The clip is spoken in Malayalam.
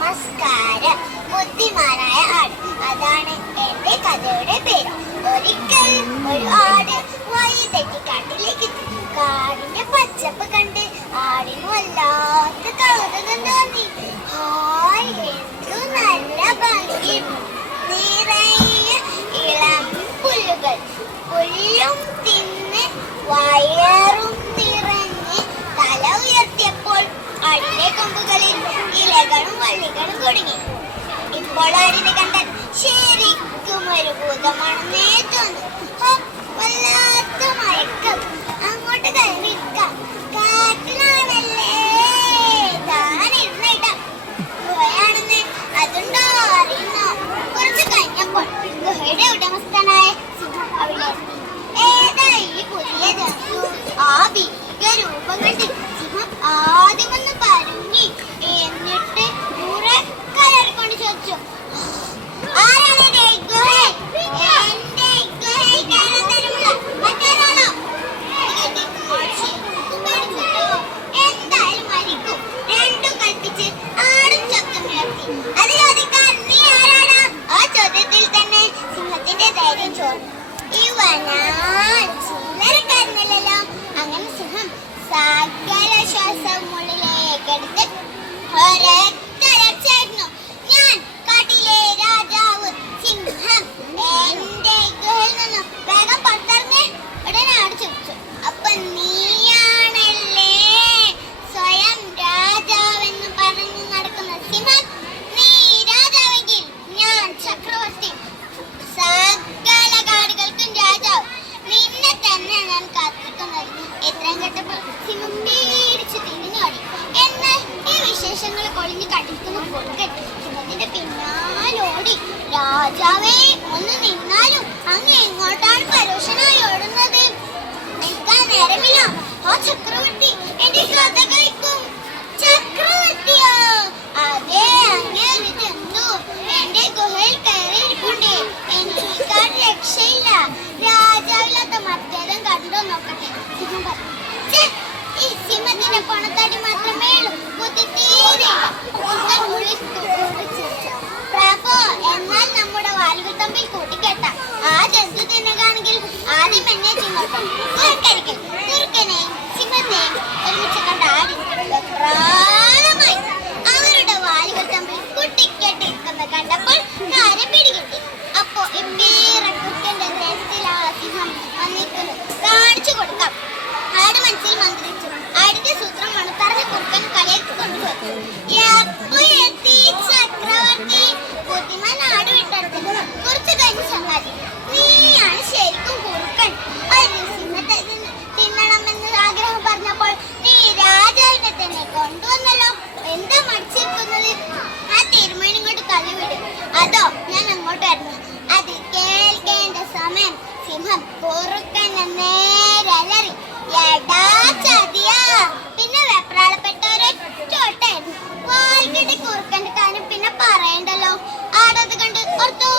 നമസ്കാരം. ബുദ്ധിമാനായ ആട്, അതാണ് എന്റെ കഥയുടെ പേര്. ഒരിക്കൽ ഒരു ആട് വഴി തെറ്റി കാട്ടിലേക്ക് എത്തി. കാടിന്റെ പച്ചപ്പ് കണ്ട് ആടിന് വല്ലാത്ത കൗതുകം തോന്നി. ഹായ്, എന്തു നല്ല ഭംഗി! നിറയെ ഇളം പുല്ലുകൾ. പുല്ലും തിന്ന് വയറും നിറഞ്ഞ് തല ഉയർത്തിയപ്പോൾ ആടിന്റെ കൊമ്പുകളിൽ ഇലകളും വള്ളികളും കുടുങ്ങി. ഇപ്പോൾ ആടിനെ കണ്ടാൽ ശരിക്കും ഒരു ഭൂതമാണെന്നേ തോന്നും. വല്ലാത്ത മയക്കം. അങ്ങോട്ട് കഴിഞ്ഞിരിക്കാം. കാട്ടിലാണല്ലേ താനിരുന്നിടാം. ഗുഹയാണെന്ന് അതുണ്ടോ അറിയുന്നോ? കുറച്ച് കഴിഞ്ഞപ്പോൾ ഗുഹയുടെ ഉടമസ്ഥനായ സിംഹം അവിടെ എത്തി. ഏതാ ഈ പുതിയ ജന്തു? ആ ഭീകരൂപം കണ്ട് സിംഹം ആദ്യമൊന്ന് പരുങ്ങി. എന്നിട്ട് കയറിക്കൊണ്ട് ചോദിച്ചു, ആരാണ് എന്തായാലും മരിക്കും. രണ്ടും കൽപ്പിച്ച് ആടും ശബ്ദമുയർത്തി. അത് ചോദിക്കാൻ നീ ആരാണ്? ആ ചോദ്യത്തിൽ തന്നെ സിംഹത്തിന്റെ ധൈര്യം ചോർന്നു. ചില്ലറക്കാരനല്ലോ. അങ്ങനെ സിംഹം സകല ശ്വാസം ഉള്ളിലേക്കെടുത്ത് ഒരൊറ്റ ഞാൻ കാട്ടിലെ രാജാവ് സിംഹം. എന്റെ ഗുഹയിൽ നിന്നും വേഗം പുറത്തിറങ്ങി. ഉടനെ ആട് ചോദിച്ചു, അപ്പൊ നീയാണല്ലേ സ്വയം രാജാവെന്ന് പറഞ്ഞു നടക്കുന്ന സിംഹം? നീ രാജാവെങ്കിൽ ഞാൻ ചക്രവർത്തി, സകല കാടുകൾക്കും രാജാവ്. നിന്നെ തന്നെ ഞാൻ കാത്തിരിക്കുന്നത്. എത്രയും കേട്ടപ്പോൾ സിംഹം പേടിച്ച് തിരിഞ്ഞോടി. എന്നാൽ ഈ വിശേഷങ്ങൾ കൊളിഞ്ഞു കടിക്കുന്ന കൊടുക്കൻ സിംഹത്തിന്റെ പിന്നാലോടി. രാജാവേ, ഒന്ന് നിന്നാലും അങ്ങ് എങ്ങോട്ടാണ് പരോക്ഷനായി ഓടുന്നത്? നിൽക്കാൻ നേരമില്ല. ആ ചക്രവർത്തി എന്റെ കഥ കഴിക്കും. ചക്രവർത്തിയോ? അതെ, അങ്ങേ ഒരു ജന്തു എന്റെ ഗുഹയിൽ കയറിയിരിപ്പുണ്ട്. എനിക്കാൾ രക്ഷയില്ല. രാജാവില്ലാത്ത മറ്റേതും കണ്ടു നോക്കട്ടെ. സിംഹം പറഞ്ഞു. ഈ സിംഹത്തിന്റെ പണത്തടി മാത്രമേ ഉള്ളൂ, ബുദ്ധി തീരെയില്ല. പ്രഭോ, എന്നാൽ നമ്മുടെ വാലുകൾ തമ്മിൽ കൂട്ടിക്കെട്ടാം. ആ ജന്തു തിന്നുകയാണെങ്കിൽ ആദ്യം എന്നെ തിന്നോട്ടെ. തുർക്കനെയും സിംഹത്തെയും ഒരുമിച്ച് കണ്ട ആടി പ്രാണമായി അവരുടെ വാലുകൾ തമ്മിൽ കൂട്ടിക്കെട്ടിരിക്കുന്ന കണ്ടപ്പോൾ കാര്യം പിടികിട്ടി. അപ്പോ ഇപ്പേറെ തുർക്കന്റെ ദേശത്തിൽ ആ സിംഹം വന്നിരിക്കുന്നു. കാണിച്ചു കൊടുക്കാം. ആട് മനസ്സിൽ മന്ത്രിച്ചു. ആടിന്റെ സൂത്രം മണത്തറിഞ്ഞ കുറുക്കൻ കളിയാക്കി കൊണ്ടുവന്നു. എപ്പോ എത്തി ചക്രവർത്തി? ബുദ്ധിമാൻ ആട് വിട്ടെടുത്തു. കുറച്ചു കഴിഞ്ഞ് ചങ്ങാതി, നീയാണ് ശരിക്കും കുറുക്കൻ. സിംഹത്തെ തിന്നണമെന്ന് ആഗ്രഹം പറഞ്ഞപ്പോൾ നീ രാജാവിനെ തന്നെ കൊണ്ടുവന്നല്ലോ. എന്താ മടിച്ചിരിക്കുന്നത്? ആ തീരുമാനം ഇങ്ങോട്ട് തള്ളിവിടും. അതോ ഞാൻ അങ്ങോട്ട് വരുന്നു. അത് കേൾക്കേണ്ട സമയം. സിംഹം കുറുക്കനെ നേരലറി. എടാ ചതിയാ! പിന്നെ വെപ്രാളപ്പെട്ടവരൊറ്റോട്ടായിരുന്നു. വാൽകിട്ട് കുറുക്കന്റെ കാര്യം പിന്നെ പറയണ്ടല്ലോ. ആടത് കണ്ട് ഓർത്തു